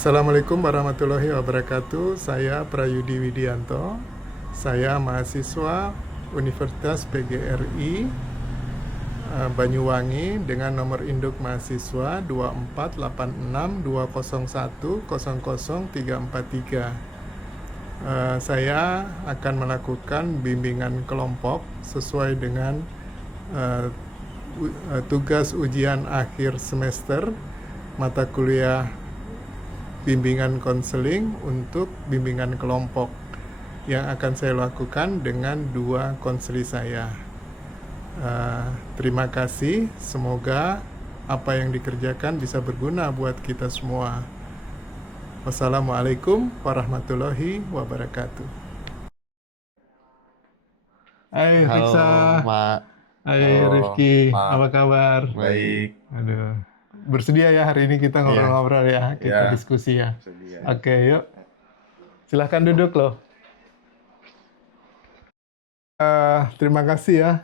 Assalamualaikum warahmatullahi wabarakatuh. Saya Prayudi Widianto. Saya mahasiswa Universitas PGRI Banyuwangi dengan nomor induk mahasiswa 248620100343. Saya akan melakukan bimbingan kelompok sesuai dengan tugas ujian akhir semester mata kuliah bimbingan konseling untuk bimbingan kelompok yang akan saya lakukan dengan dua konseli saya. Terima kasih, semoga apa yang dikerjakan bisa berguna buat kita semua. Wassalamualaikum warahmatullahi wabarakatuh. Hai Halo, Riksa, Mak. hai Halo, Rifki, Mak. apa kabar? Baik. Aduh, bersedia ya hari ini kita ngobrol-ngobrol ya, kita Iya. diskusi ya. Bersedia. Oke, yuk. Silahkan duduk loh. Terima kasih ya,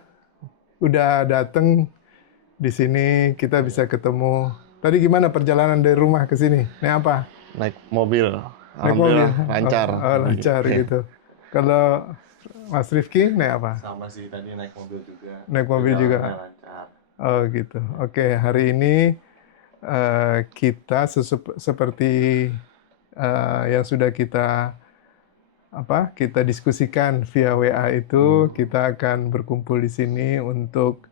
udah datang di sini kita bisa ketemu. Tadi gimana perjalanan dari rumah ke sini? Naik apa? Naik mobil. Naik mobil. Alhamdulillah lancar. Lancar Iya. gitu. Kalau Mas Rifki naik apa? Sama sih, tadi naik mobil juga. Naik mobil juga. Perjalanannya lancar. Oh gitu. Oke, hari ini kita seperti yang sudah kita diskusikan via WA itu, kita akan berkumpul di sini untuk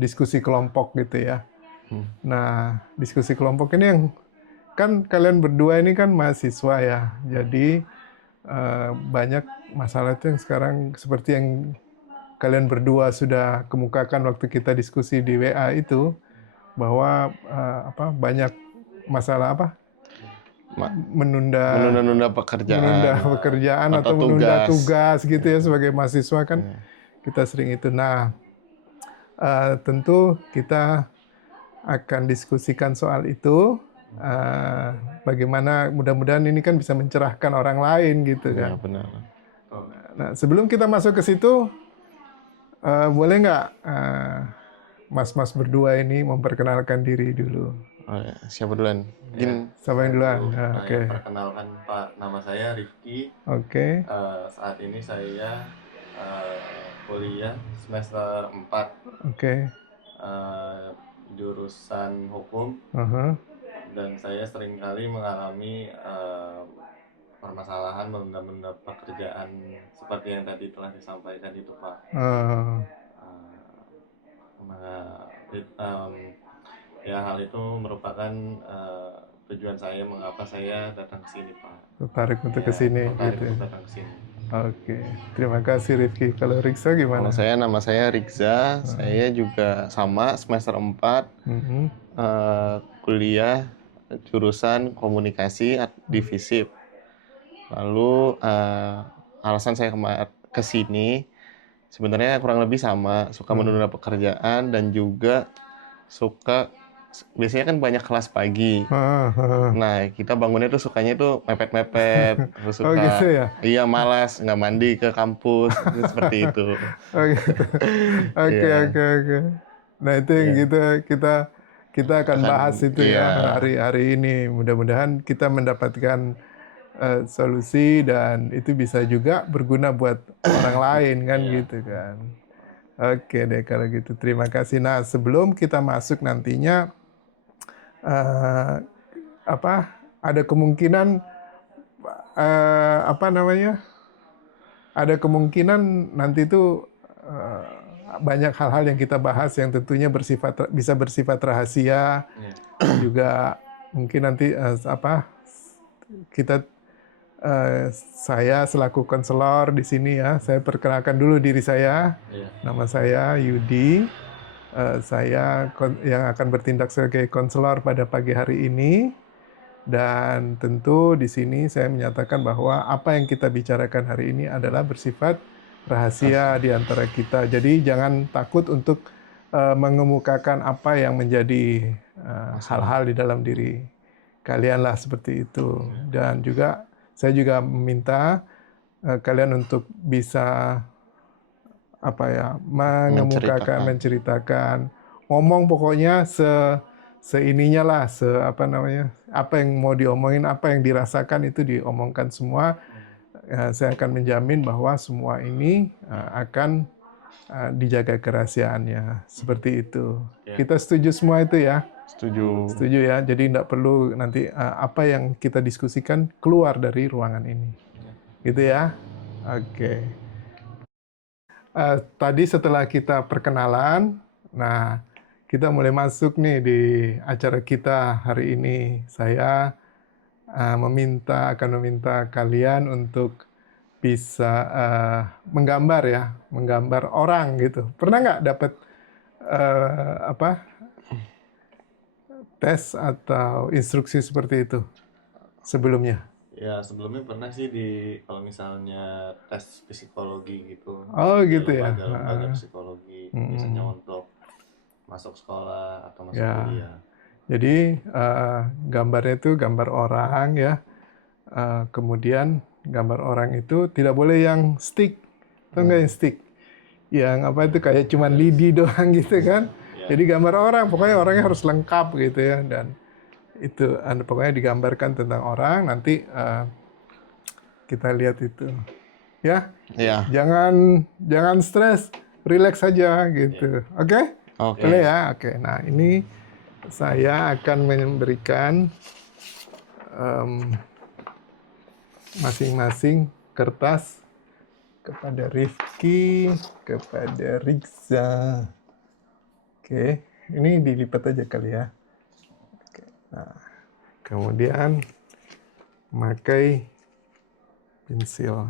diskusi kelompok gitu ya. Nah, diskusi kelompok ini yang kan kalian berdua ini kan mahasiswa ya, jadi banyak masalah itu yang sekarang seperti yang kalian berdua sudah kemukakan waktu kita diskusi di WA itu, bahwa banyak masalah Menunda-nunda pekerjaan. atau Atau menunda tugas. tugas gitu ya, sebagai mahasiswa kan kita sering itu. Nah, tentu kita akan diskusikan soal itu, bagaimana mudah-mudahan ini kan bisa mencerahkan orang lain gitu Iya, kan. benar. Nah, sebelum kita masuk ke situ, boleh nggak mas-mas berdua ini memperkenalkan diri dulu? Oh, ya. Siapa duluan? Mungkin Siapa yang duluan? Oke. Perkenalkan Pak, nama saya Rifki. Oke. Saat ini saya kuliah semester 4, Oke. jurusan hukum, dan saya seringkali mengalami permasalahan menunda-nunda pekerjaan seperti yang tadi telah disampaikan itu Pak. Ya hal itu merupakan tujuan saya mengapa saya datang ke sini Pak. Tertarik untuk ke sini gitu. Untuk datang ke sini. Oke. Terima kasih Rifki. Kalau Riksa gimana? Kalau nama saya Rikza, saya juga sama semester 4, kuliah jurusan komunikasi di FISIP. Lalu alasan saya ke sini sebenarnya kurang lebih sama, suka menunda pekerjaan dan juga suka, biasanya kan banyak kelas pagi. Nah, kita bangunnya tuh sukanya tuh mepet-mepet, terus suka, gitu ya? Iya, malas nggak mandi ke kampus, seperti itu. Oh gitu. Oke. Nah itu yang kita akan bahas itu ya hari ini. Mudah-mudahan kita mendapatkan solusi dan itu bisa juga berguna buat orang lain kan gitu kan. Oke deh kalau gitu, terima kasih. Nah sebelum kita masuk nantinya, ada kemungkinan ada kemungkinan nanti itu banyak hal-hal yang kita bahas yang tentunya bisa bersifat rahasia. Juga mungkin nanti saya selaku konselor di sini ya, saya perkenalkan dulu diri saya. Nama saya Yudi. Saya yang akan bertindak sebagai konselor pada pagi hari ini. Dan tentu di sini saya menyatakan bahwa apa yang kita bicarakan hari ini adalah bersifat rahasia di antara kita. Jadi jangan takut untuk mengemukakan apa yang menjadi hal-hal di dalam diri kalian lah, seperti itu. Dan juga saya juga meminta kalian untuk bisa mengemukakan, menceritakan, ngomong pokoknya seininya lah, apa namanya, apa yang mau diomongin, apa yang dirasakan itu diomongkan semua. Saya akan menjamin bahwa semua ini akan dijaga kerahasiaannya, seperti itu. Ya. Kita setuju semua itu ya? Setuju. Setuju ya. Jadi tidak perlu nanti apa yang kita diskusikan keluar dari ruangan ini, gitu ya? Oke. Tadi setelah kita perkenalan, nah kita mulai masuk nih di acara kita hari ini. Saya akan meminta kalian untuk bisa menggambar ya, menggambar orang gitu. Pernah nggak dapat tes atau instruksi seperti itu sebelumnya? Ya, sebelumnya pernah sih kalau misalnya tes psikologi gitu. Oh Di gitu ya. lembaga psikologi, biasanya untuk masuk sekolah atau masuk Ya. kuliah. Jadi gambarnya itu gambar orang ya. Kemudian gambar orang itu tidak boleh yang stick, atau enggak yang stick, yang apa itu kayak cuman lidi doang gitu kan. Jadi gambar orang, pokoknya orangnya harus lengkap gitu ya, dan itu pokoknya digambarkan tentang orang. Nanti kita lihat itu ya. Ya. Jangan stres, relax saja gitu. Oke? Boleh ya. Oke. Nah ini saya akan memberikan masing-masing kertas kepada Rifki, kepada Rikza. Oke, ini dilipat aja kali ya. Oke. Nah, kemudian pakai pensil.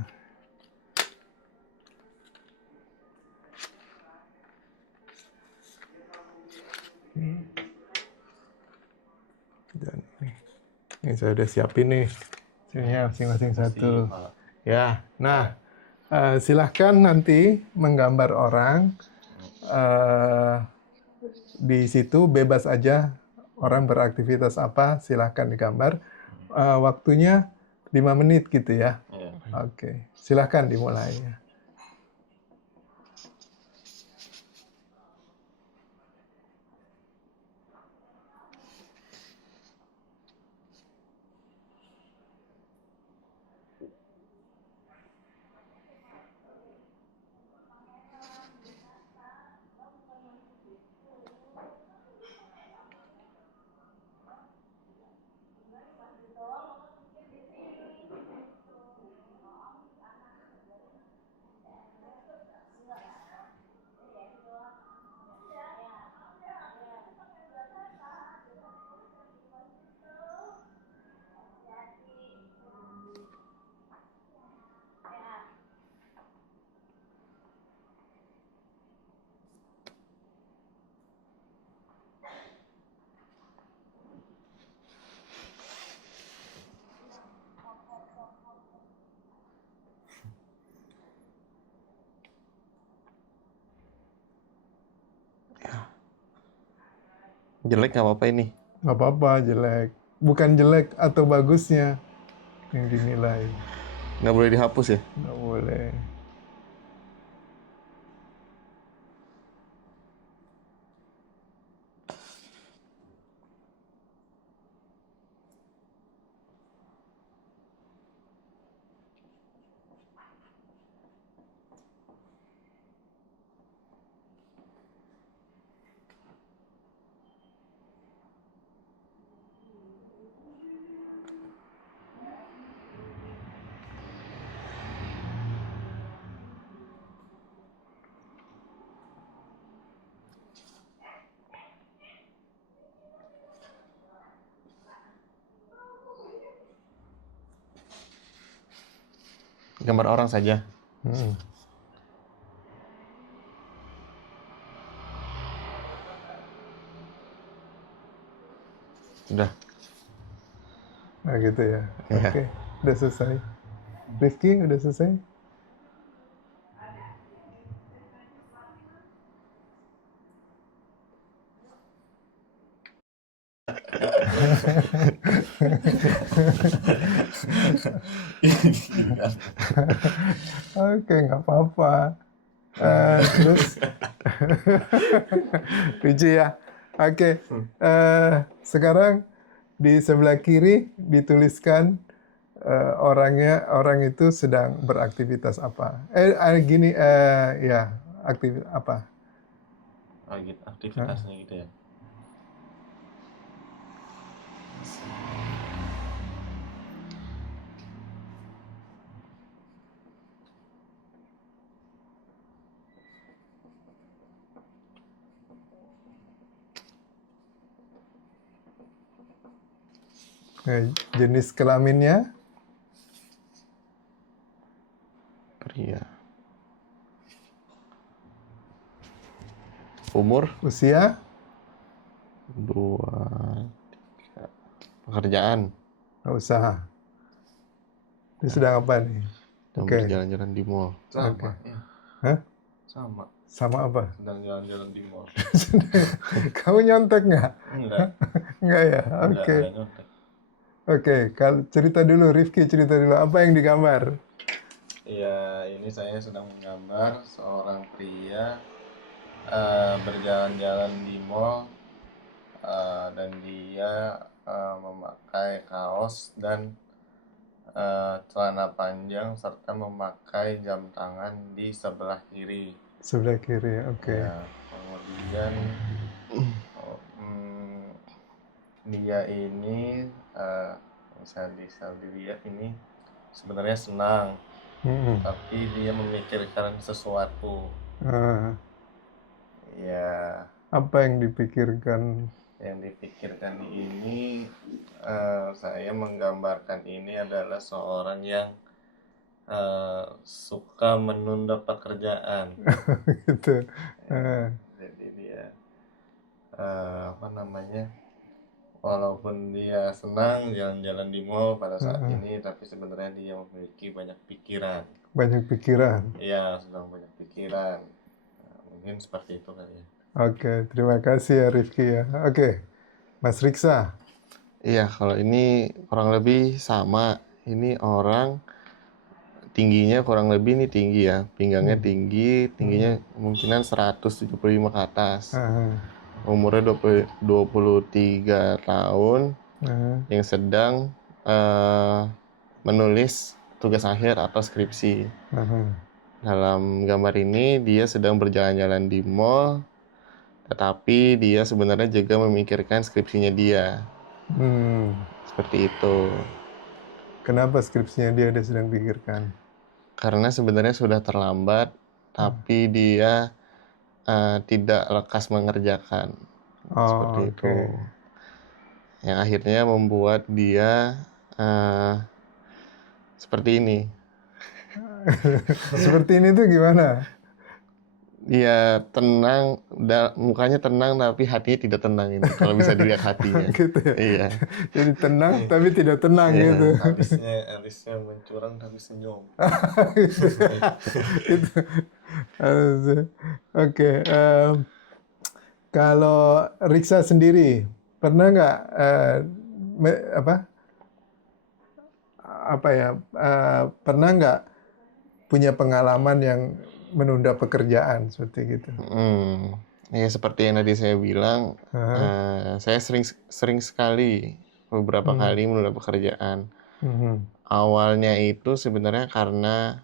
Dan ini saya udah siapin nih. Sini masing-masing satu. Ya, nah silahkan nanti menggambar orang. Di situ bebas aja, orang beraktivitas apa silahkan digambar. Waktunya 5 menit gitu ya. Oke, silahkan dimulai ya. Jelek nggak apa-apa ini? Nggak apa-apa jelek. Bukan jelek atau bagusnya yang dinilai. Nggak boleh dihapus ya? Nggak boleh. Gambar orang saja. Udah. Nah gitu ya. Ya. Oke, udah selesai. Rifki udah selesai? Oke, nggak apa-apa. Terus lucu ya. Oke, sekarang di sebelah kiri dituliskan orang itu sedang beraktivitas apa? Gini, ya, aktivitas apa? Oh, gitu, aktivitasnya gitu ya. Jenis kelaminnya, Pria. Umur usia, 2, 3. Pekerjaan usaha. Dia sedang apa nih? dan Oke, berjalan-jalan di mall. Sama Oke. ya. Hah? Sama. Sama apa? Sedang jalan-jalan di mall. Kamu nyontek nggak? Enggak. Nggak ya? Enggak Oke. ada nyontek. Oke, kalau cerita dulu, Rifki cerita dulu. Apa yang digambar? Iya, ini saya sedang menggambar seorang pria berjalan-jalan di mall dan dia memakai kaos dan celana panjang serta memakai jam tangan di sebelah kiri. Sebelah kiri, oke. Ya, kemudian dia ini bisa dilihat ini sebenarnya senang, tapi dia memikirkan sesuatu. Ya, Apa yang dipikirkan? yang dipikirkan ini saya menggambarkan ini adalah seorang yang suka menunda pekerjaan. Gitu. Jadi dia apa namanya, walaupun dia senang jalan-jalan di mall pada saat ini, tapi sebenarnya dia memiliki banyak pikiran. Banyak pikiran. Iya, sedang banyak pikiran. Nah, mungkin seperti itu kali ya. Oke, terima kasih ya Rifki ya. Oke, Mas Riksa. Iya, kalau ini kurang lebih sama. Ini orang tingginya kurang lebih ini tinggi ya. Pinggangnya tinggi, tingginya kemungkinan 175 ke atas. Umurnya 23 tahun, yang sedang menulis tugas akhir atau skripsi. Dalam gambar ini dia sedang berjalan-jalan di mall, tetapi dia sebenarnya juga memikirkan skripsinya dia. Seperti itu. Kenapa skripsinya dia sedang pikirkan? Karena sebenarnya sudah terlambat, tapi dia tidak lekas mengerjakan. Seperti itu. Yang akhirnya membuat dia seperti ini. Seperti ini tuh gimana? Dia tenang, mukanya tenang tapi hatinya tidak tenang ini. Kalau bisa dilihat hatinya. Gitu ya? Iya. Jadi tenang tapi tidak tenang gitu. Alisnya mencurang tapi senyum. Itu. Oke. Kalau Riksa sendiri pernah nggak pernah nggak punya pengalaman yang menunda pekerjaan seperti gitu? Ya seperti yang tadi saya bilang, saya sering sekali beberapa kali menunda pekerjaan. Awalnya itu sebenarnya karena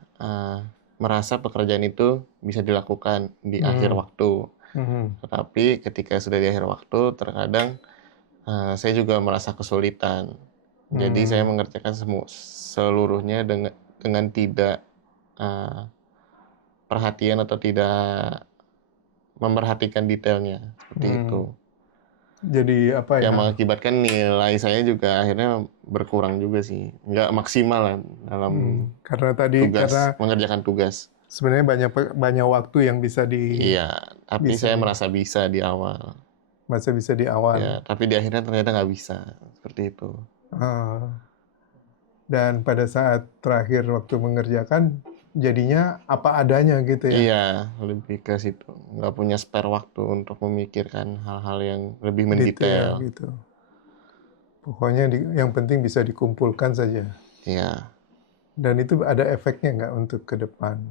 merasa pekerjaan itu bisa dilakukan di akhir waktu. Tetapi ketika sudah di akhir waktu, terkadang saya juga merasa kesulitan. Jadi saya mengerjakan seluruhnya dengan tidak perhatian atau tidak memperhatikan detailnya, seperti itu. Jadi apa ya? Yang mengakibatkan nilai saya juga akhirnya berkurang juga sih, nggak maksimal lah dalam karena tadi mengerjakan tugas. Sebenarnya banyak waktu yang bisa Iya, tapi saya merasa bisa di awal. Masih bisa di awal. Ya, tapi di akhirnya ternyata nggak bisa, seperti itu. Dan pada saat terakhir waktu mengerjakan, jadinya apa adanya gitu ya? Iya, lebih ke situ. Nggak punya spare waktu untuk memikirkan hal-hal yang lebih mendetail. Gitu. Pokoknya yang penting bisa dikumpulkan saja. Iya. Dan itu ada efeknya nggak untuk ke depan?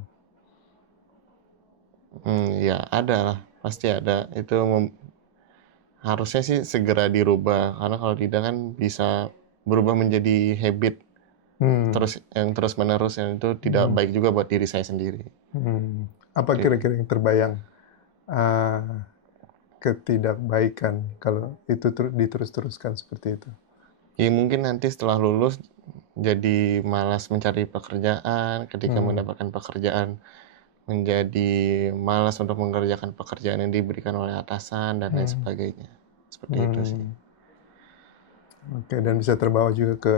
Ya ada lah, pasti ada. Itu harusnya sih segera dirubah, karena kalau tidak kan bisa berubah menjadi habit terus menerus, yang itu tidak baik juga buat diri saya sendiri. Apa kira-kira yang terbayang ketidakbaikan kalau itu diterus-teruskan seperti itu? Ya mungkin nanti setelah lulus jadi malas mencari pekerjaan, ketika mendapatkan pekerjaan menjadi malas untuk mengerjakan pekerjaan yang diberikan oleh atasan dan lain sebagainya. Seperti itu sih. Oke, dan bisa terbawa juga ke,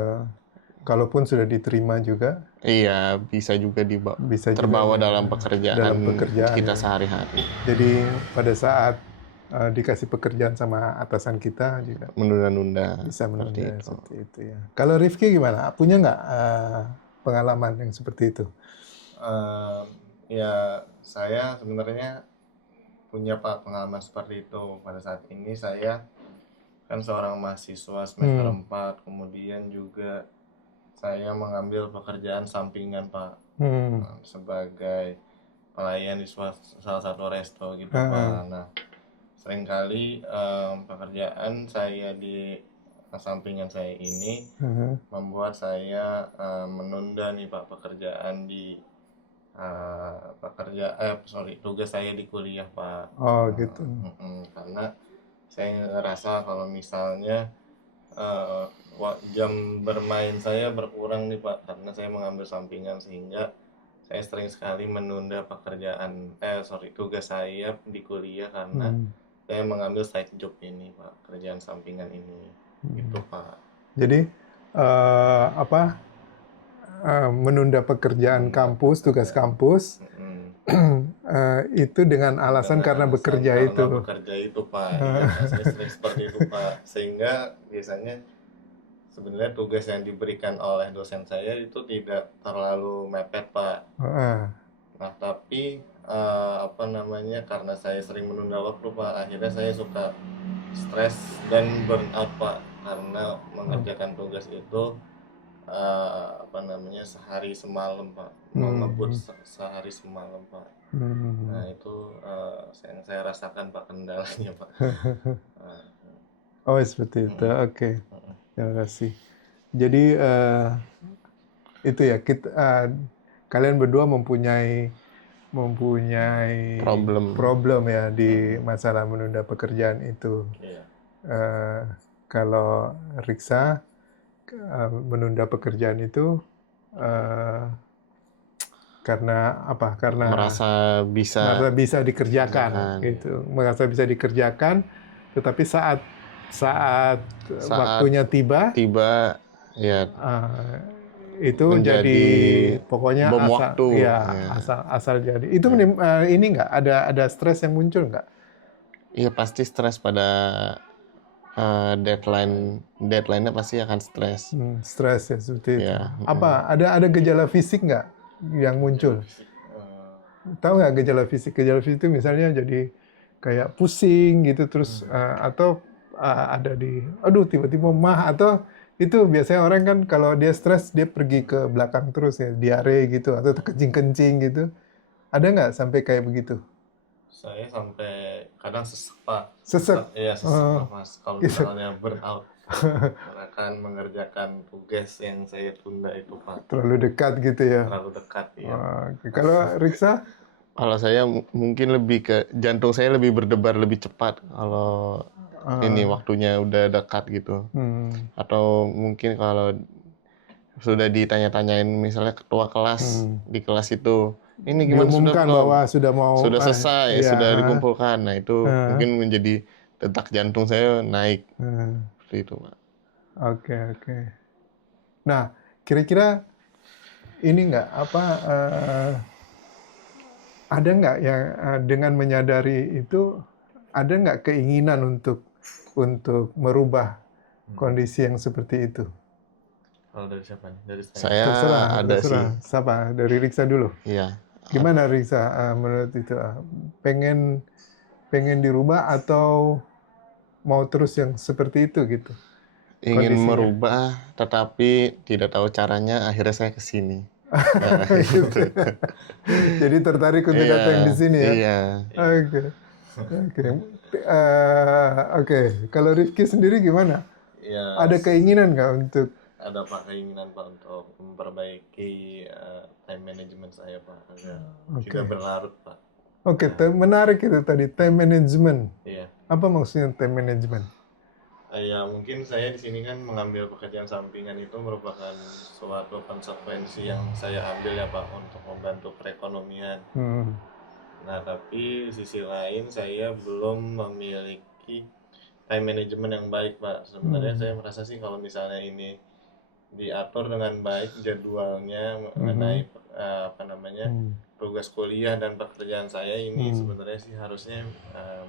kalaupun sudah diterima juga, Iya, bisa juga terbawa dalam pekerjaan kita sehari-hari. Jadi pada saat dikasih pekerjaan sama atasan kita juga Menunda-nunda. bisa menunda seperti itu. seperti itu ya. Kalau Rifki gimana? Punya nggak pengalaman yang seperti itu? Ya, saya sebenarnya punya Pak pengalaman seperti itu. Pada saat ini saya kan seorang mahasiswa semester 4, kemudian juga saya mengambil pekerjaan sampingan Pak, sebagai pelayan di salah satu resto gitu Pak. Nah, seringkali pekerjaan saya di sampingan saya ini membuat saya menunda nih Pak pekerjaan di tugas saya di kuliah Pak. Oh gitu. Karena saya ngerasa kalau misalnya jam bermain saya berkurang nih Pak, karena saya mengambil sampingan, sehingga saya sering sekali menunda tugas saya di kuliah karena saya mengambil side job ini Pak, kerjaan sampingan ini, gitu Pak. Jadi menunda pekerjaan kampus, tugas kampus, itu dengan alasan karena bekerja itu. Karena bekerja itu Pak, iya, saya sering seperti itu Pak, sehingga biasanya sebenarnya tugas yang diberikan oleh dosen saya itu tidak terlalu mepet Pak. Nah tapi karena saya sering menunda waktu Pak, akhirnya saya suka stres dan burnout Pak, karena mengerjakan tugas itu sehari semalam Pak, ngebut sehari semalam Pak. Nah itu yang saya rasakan Pak, kendalanya Pak. Oh seperti itu, oke. Terima kasih. Jadi itu ya, kalian berdua mempunyai problem ya di masalah menunda pekerjaan itu. Kalau Riksa menunda pekerjaan itu karena apa? Karena merasa bisa dikerjakan, gitu. Merasa bisa dikerjakan, tetapi saat waktunya tiba ya itu jadi pokoknya bom waktu. Asal jadi. Itu ini nggak ada stres yang muncul nggak? Iya pasti stres pada deadline-nya pasti akan stres. Stres ya seperti itu. Apa ada gejala fisik nggak yang muncul? Tahu nggak gejala fisik? Gejala fisik itu misalnya jadi kayak pusing gitu terus atau ada tiba-tiba mah, atau itu biasanya orang kan kalau dia stres dia pergi ke belakang terus ya, diare gitu atau kencing-kencing gitu. Ada nggak sampai kayak begitu? Saya sampai kadang sesek Pak. Sesek? Iya sesek Mas, kalau misalnya burnout karena kan mengerjakan tugas yang saya tunda itu Pak. Terlalu dekat gitu ya? Terlalu dekat ya. Kalau Riksa? Kalau saya mungkin lebih ke jantung saya lebih berdebar lebih cepat kalau ini waktunya udah dekat gitu. Atau mungkin kalau sudah ditanya-tanyain misalnya ketua kelas di kelas itu, ini gimana sudah selesai, sudah dikumpulkan. Nah itu mungkin menjadi detak jantung saya naik seperti itu Pak. Oke. Nah kira-kira ini nggak ada nggak yang dengan menyadari itu, ada nggak keinginan untuk merubah kondisi yang seperti itu? Kalau dari siapa nih? Dari saya ada sih. Siapa? Dari Riksa dulu. Iya. Gimana Riksa menurut itu? Pengen dirubah atau mau terus yang seperti itu gitu? Ingin merubah tetapi tidak tahu caranya, akhirnya saya kesini. Jadi tertarik untuk datang di sini ya? Iya. Oke. Oke. Kalau Rifki sendiri gimana? Ya, Ada keinginan nggak untuk? ada Pak keinginan Pak untuk memperbaiki time management saya Pak agar Oke. tidak berlarut Pak. Oke, menarik itu tadi time management. Iya. Apa maksudnya time management? Ya mungkin saya di sini kan mengambil pekerjaan sampingan itu merupakan suatu konsekuensi yang saya ambil ya Pak untuk membantu perekonomian. Hmm. Nah tapi di sisi lain saya belum memiliki time management yang baik Pak. Sebenarnya saya merasa sih kalau misalnya ini diatur dengan baik jadwalnya mengenai tugas kuliah dan pekerjaan saya ini sebenarnya sih harusnya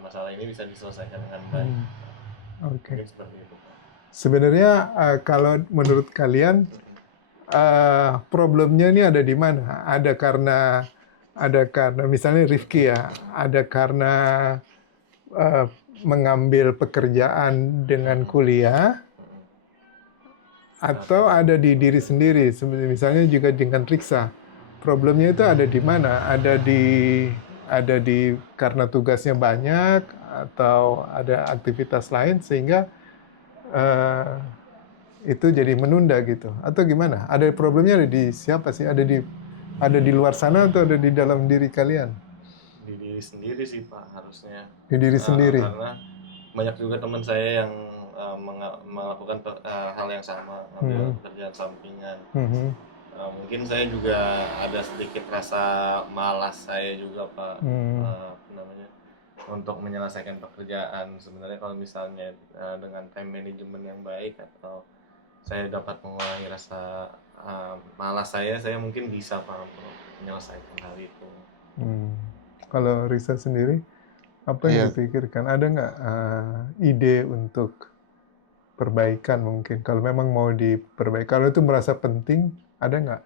masalah ini bisa diselesaikan dengan baik. Oke. Mungkin seperti itu Pak. Sebenarnya kalau menurut kalian problemnya ini ada di mana? Ada karena misalnya Rifki ya, ada karena mengambil pekerjaan dengan kuliah, atau ada di diri sendiri. Misalnya juga dengan Riksa, problemnya itu ada di mana? Ada di karena tugasnya banyak atau ada aktivitas lain sehingga itu jadi menunda gitu, atau gimana? Ada problemnya ada di siapa sih? Ada di luar sana atau ada di dalam diri kalian? Di diri sendiri sih Pak harusnya. Di diri sendiri. Karena banyak juga teman saya yang melakukan hal yang sama, ambil pekerjaan sampingan. Mungkin saya juga ada sedikit rasa malas saya juga Pak, untuk menyelesaikan pekerjaan. Sebenarnya kalau misalnya dengan time management yang baik atau saya dapat mengurangi rasa malas saya mungkin bisa Pak untuk menyelesaikan hal itu. Kalau Risa sendiri, apa yang dipikirkan? Ada nggak ide untuk perbaikan mungkin? Kalau memang mau diperbaiki, kalau itu merasa penting, ada nggak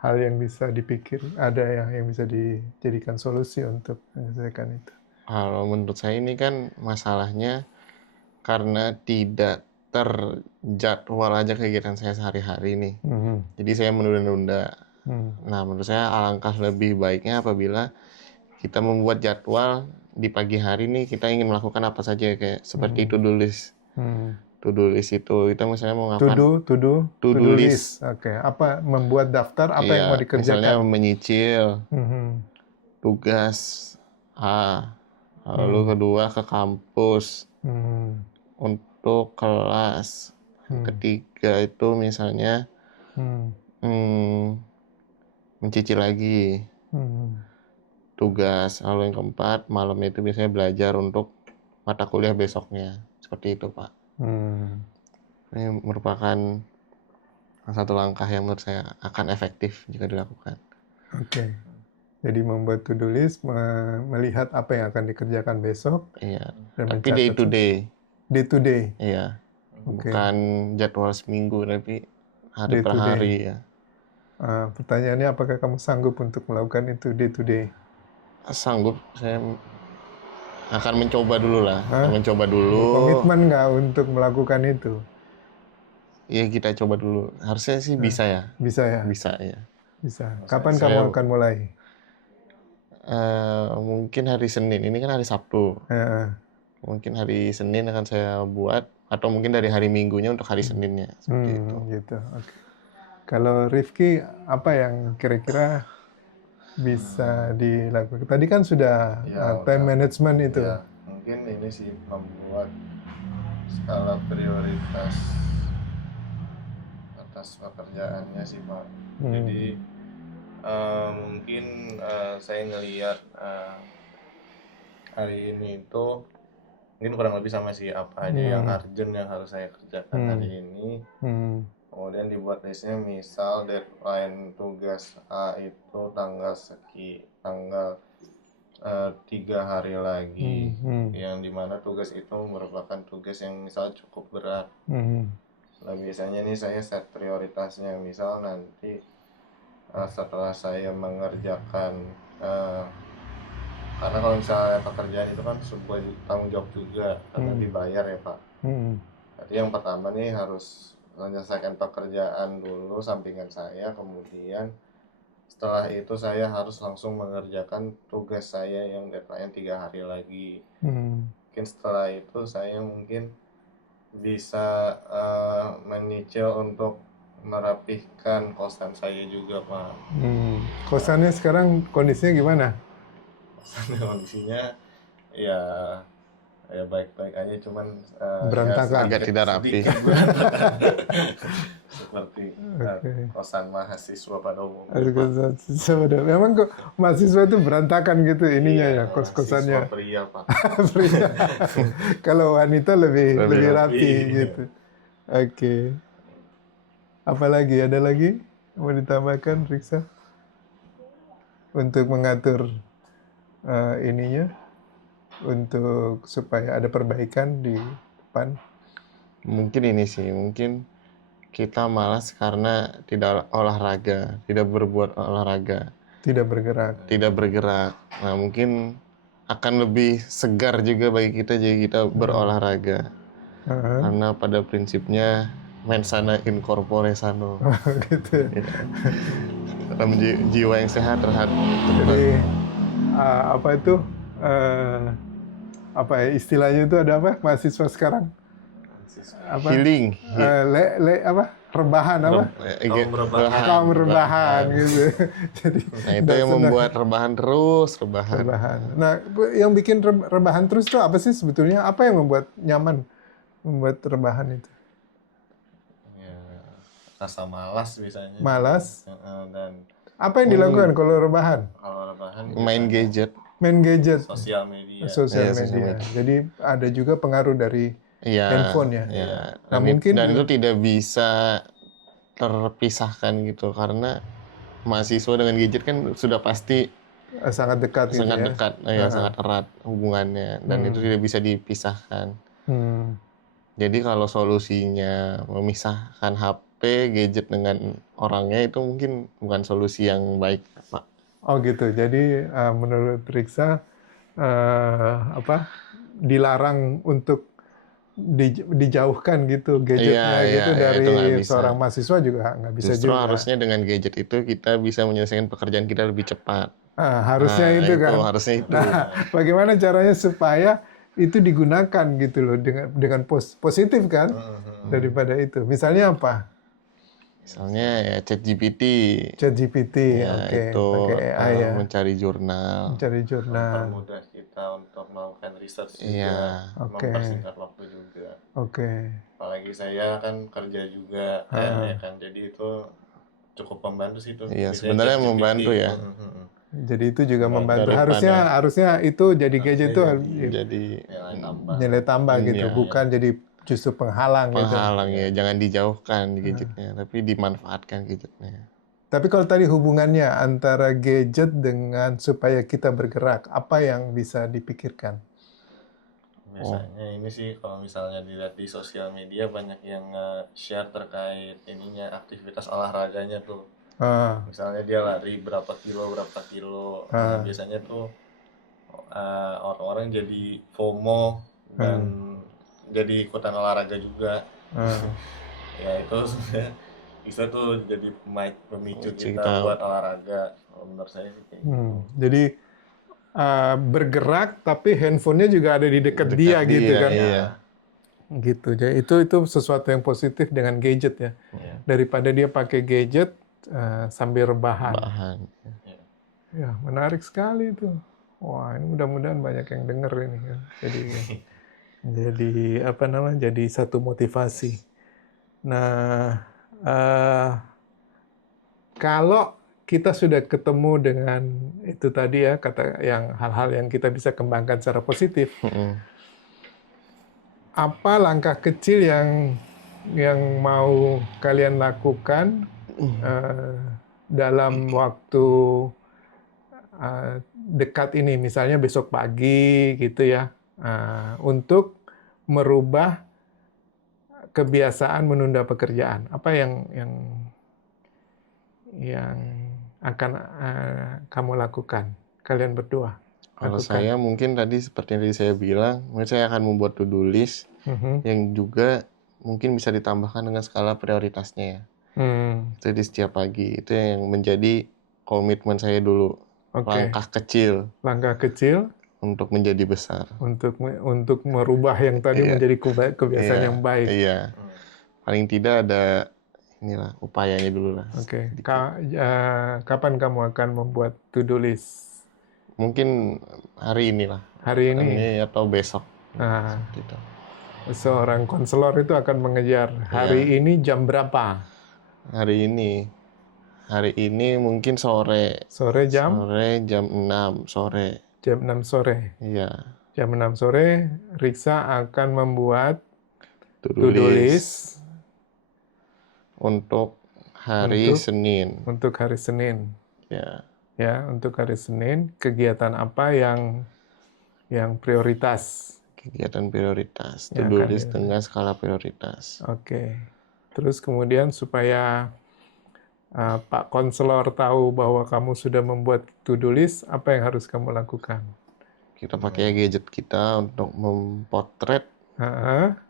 hal yang bisa dipikir? Ada yang bisa dijadikan solusi untuk menyelesaikan itu? Kalau menurut saya ini kan masalahnya karena tidak terjadwal aja kegiatan saya sehari-hari nih. Jadi saya menunda-nunda. Nah, menurut saya alangkah lebih baiknya apabila kita membuat jadwal di pagi hari nih kita ingin melakukan apa saja kayak seperti to-do list. To-do list itu misalnya mau ngapain? To-do list. Oke, apa membuat daftar apa yang mau dikerjakan? Misalnya menyicil tugas A, lalu kedua ke kampus untuk kelas, ketiga itu misalnya mencicil lagi tugas, lalu yang keempat malamnya itu biasanya belajar untuk mata kuliah besoknya, seperti itu Pak. Ini merupakan satu langkah yang menurut saya akan efektif jika dilakukan. Oke. Jadi membuat to-do list, melihat apa yang akan dikerjakan besok. Iya. Dan tapi day to day. Day to day. Iya. Bukan jadwal seminggu, tapi hari per hari ya. Pertanyaannya, apakah kamu sanggup untuk melakukan itu day to day? Sanggup, saya akan mencoba dulu lah. Mencoba dulu. Komitmen nggak untuk melakukan itu? Iya, kita coba dulu. Harusnya sih bisa ya. Bisa ya? Bisa ya. Bisa. Kapan kamu akan mulai? Mungkin hari Senin. Ini kan hari Sabtu. Mungkin hari Senin akan saya buat. Atau mungkin dari hari Minggunya untuk hari Seninnya. Seperti itu. Gitu. Okay. Kalau Rifki, apa yang kira-kira bisa dilakukan? Tadi kan sudah time management itu. Ya, mungkin ini sih membuat skala prioritas atas pekerjaannya sih Pak. Jadi mungkin saya ngelihat hari ini itu mungkin kurang lebih sama sih apa aja yang urgent yang harus saya kerjakan hari ini. Kemudian dibuat listnya, misal deadline tugas A itu tanggal 3 hari lagi, yang dimana tugas itu merupakan tugas yang misal cukup berat. Nah biasanya nih saya set prioritasnya, misal nanti setelah saya mengerjakan, karena kalau misalnya pekerjaan itu kan sebuah tanggung jawab juga karena dibayar ya Pak. Jadi yang pertama nih harus menyelesaikan pekerjaan dulu sampingan saya, kemudian setelah itu saya harus langsung mengerjakan tugas saya yang deadline 3 hari lagi. Mungkin setelah itu saya mungkin bisa menyicil untuk merapihkan kosan saya juga, Pak. Kosannya sekarang kondisinya gimana? Kondisinya ya baik-baik aja, cuman Berantakan. Agak tidak rapi. sedikit berantakan. Seperti Oke. kosan mahasiswa pada umumnya, Aduh, Pak. memang kok mahasiswa itu berantakan gitu ininya Iya, ya, kos-kosannya. mahasiswa pria, Pak. Pria. Kalau wanita lebih Lebih rapi rapi. gitu. Oke. Apalagi ada lagi mau ditambahkan, Riksa? Untuk mengatur ininya, untuk supaya ada perbaikan di depan. Mungkin ini sih, mungkin kita malas karena tidak olahraga, tidak berbuat olahraga, Tidak bergerak. tidak bergerak. Nah, mungkin akan lebih segar juga bagi kita jika kita berolahraga. Heeh. Karena pada prinsipnya mens sana in corpore sano. Gitu. Dalam jiwa yang sehat terhadap Jadi apa itu apa ya istilahnya itu ada apa mahasiswa sekarang apa healing. rebahan apa kaum rebahan gitu. Jadi Nah, itu yang membuat rebahan terus, rebahan. rebahan. Nah, yang bikin rebahan terus tuh apa sih sebetulnya? Apa yang membuat nyaman membuat rebahan itu? Ya, rasa malas biasanya. Malas. Dan Apa yang dilakukan kalau rebahan? kalau rebahan Main gadget. Main gadget, sosial media. sosial Iya, sosial media. media. Jadi ada juga pengaruh dari Iya. handphone ya. Iya. Nah, Dan, mungkin dan itu tidak bisa terpisahkan gitu karena mahasiswa dengan gadget kan sudah pasti sangat dekat gitu sangat ya. dekat, ya, sangat erat hubungannya dan itu tidak bisa dipisahkan. Hmm. Jadi kalau solusinya memisahkan HP, gadget dengan orangnya itu mungkin bukan solusi yang baik, Pak. Oh gitu. Jadi menurut Riksa dilarang untuk dijauhkan gitu gadgetnya Iya, gitu iya, dari itu nggak bisa. seorang mahasiswa juga nggak bisa Justru juga. harusnya dengan gadget itu kita bisa menyelesaikan pekerjaan kita lebih cepat. Harusnya Nah, itu kan. harusnya itu. Nah, bagaimana caranya supaya itu digunakan gitu loh dengan positif kan daripada itu. Misalnya apa? Misalnya ya ChatGPT. ChatGPT, Ya, oke, itu pakai AI ya, mencari jurnal. mencari jurnal. Mempermudah kita untuk melakukan research juga, Iya. Oke. mempersingkat waktu juga. Oke. Apalagi saya kan kerja juga, ya kan, jadi itu cukup membantu sih itu. Iya, Biasanya sebenarnya ChatGPT. membantu ya. Jadi itu juga membantu. Daripada- Harusnya itu jadi gadget itu Jadi Nilai tambah. nilai tambah gitu, Iya. bukan jadi justru penghalang gitu. penghalang ya, jangan dijauhkan gadgetnya, tapi dimanfaatkan gadgetnya. Tapi kalau tadi hubungannya antara gadget dengan supaya kita bergerak, apa yang bisa dipikirkan? Biasanya ini sih kalau misalnya dilihat di sosial media banyak yang share terkait ininya aktivitas olahraganya tuh. Ah, Misalnya dia lari berapa kilo. Nah, biasanya tuh orang-orang jadi FOMO dan jadi ikutan olahraga juga. Ya itu sebenarnya bisa tuh jadi pemicu kita buat olahraga. Kalau menurut saya sih kayak gitu. Jadi bergerak tapi handphonenya juga ada di dekat dia gitu kan? Iya. Gitu. Jadi itu sesuatu yang positif dengan gadget ya. Daripada dia pakai gadget sambil rebahan. Ya, menarik sekali itu. Wah, ini mudah-mudahan banyak yang denger ini kan. Jadi apa namanya? Jadi satu motivasi. Nah, kalau kita sudah ketemu dengan itu tadi ya, kata yang hal-hal yang kita bisa kembangkan secara positif. Apa langkah kecil yang mau kalian lakukan dalam waktu dekat ini, misalnya besok pagi gitu ya, untuk merubah kebiasaan menunda pekerjaan? Apa yang akan kamu lakukan? Kalian berdua? Kalau saya mungkin tadi seperti yang tadi saya bilang, mungkin saya akan membuat to-do list yang juga mungkin bisa ditambahkan dengan skala prioritasnya ya. Jadi setiap pagi itu yang menjadi komitmen saya dulu. Oke. Langkah kecil Langkah kecil untuk menjadi besar. untuk merubah yang tadi Iya. menjadi kebiasaan Iya, yang baik. iya. Paling tidak ada inilah upayanya dulu lah. Oke. sedikit. Kapan kamu akan membuat to-do list? Mungkin hari inilah. Hari ini. Ini atau besok. Nah, Gitu. seorang konselor itu akan mengejar hari ini jam berapa? Hari ini mungkin sore. Sore jam? Sore jam 6 sore. Jam 6 sore. Iya. Jam 6 sore, Riksa akan membuat To-do to-do list list untuk hari Senin. untuk hari Senin. Ya. Ya, untuk hari Senin, kegiatan apa yang prioritas? Kegiatan prioritas. Ya, To-do kan, list ya. dengan skala prioritas. Oke. Terus kemudian supaya Pak Konselor tahu bahwa kamu sudah membuat to-do list, apa yang harus kamu lakukan? Kita pakai gadget kita untuk memotret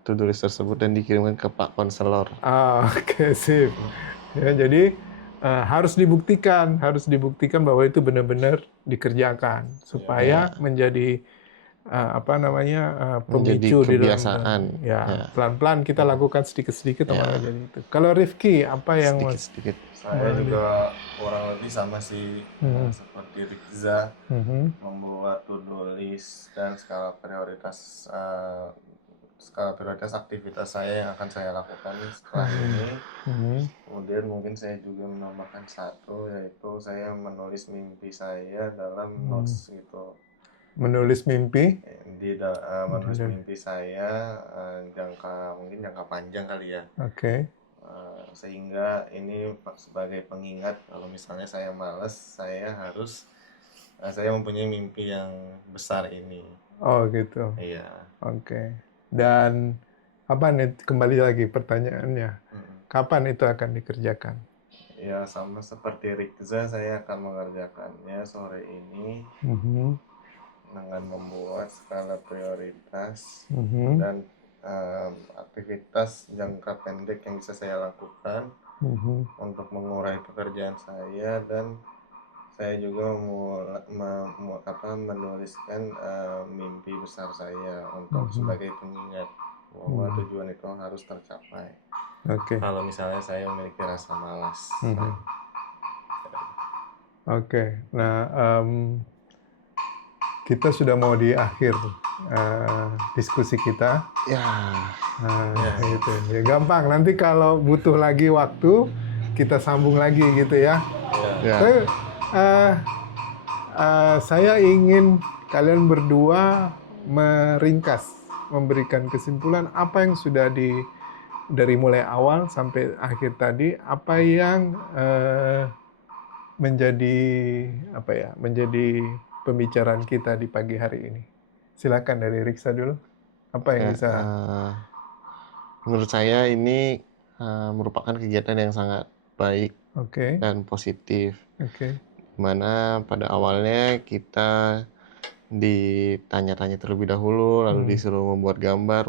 to-do list tersebut dan dikirimkan ke Pak Konselor. Oke, sip. Ya, jadi harus dibuktikan bahwa itu benar-benar dikerjakan supaya menjadi pemicu di dalam kebiasaan. pelan-pelan kita lakukan sedikit-sedikit jadi itu. Kalau Rifki, apa yang sedikit-sedikit? Saya juga kurang lebih sama sih seperti Rikza, membuat to-do list dan skala prioritas aktivitas saya yang akan saya lakukan setelah ini. Kemudian mungkin saya juga menambahkan satu, yaitu saya menulis mimpi saya dalam notes gitu. Menulis mimpi? Menulis mimpi saya mungkin jangka panjang kali ya. Oke. Sehingga ini sebagai pengingat kalau misalnya saya malas, saya mempunyai mimpi yang besar ini. Oh gitu. Iya. Oke. Dan apa nih, kembali lagi pertanyaannya, kapan itu akan dikerjakan? Ya sama seperti Rikza, saya akan mengerjakannya sore ini dengan membuat skala prioritas dan aktivitas jangka pendek yang bisa saya lakukan untuk mengurai pekerjaan saya, dan saya juga menuliskan mimpi besar saya untuk sebagai pengingat bahwa tujuan itu harus tercapai. Kalau misalnya saya memiliki rasa malas. Oke. Nah, kita sudah mau di akhir diskusi kita. Gitu. Ya gampang. Nanti kalau butuh lagi waktu, kita sambung lagi gitu ya. Tapi, saya ingin kalian berdua meringkas, memberikan kesimpulan apa yang sudah dari mulai awal sampai akhir tadi, apa yang menjadi pembicaraan kita di pagi hari ini. Silakan dari Riksa dulu. Apa yang bisa? Menurut saya ini merupakan kegiatan yang sangat baik dan positif. Mana pada awalnya kita ditanya-tanya terlebih dahulu, lalu disuruh membuat gambar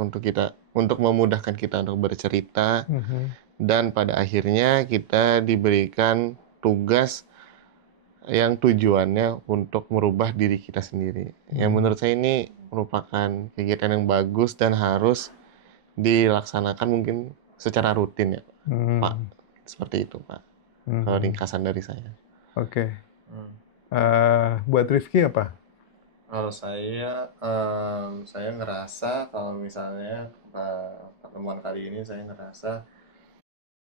untuk memudahkan kita untuk bercerita, dan pada akhirnya kita diberikan tugas yang tujuannya untuk merubah diri kita sendiri. Yang menurut saya ini merupakan kegiatan yang bagus dan harus dilaksanakan mungkin secara rutin ya, Pak. Seperti itu, Pak. Kalau ringkasan dari saya. Oke. Buat Rifki apa? Kalau saya ngerasa kalau misalnya pertemuan kali ini saya ngerasa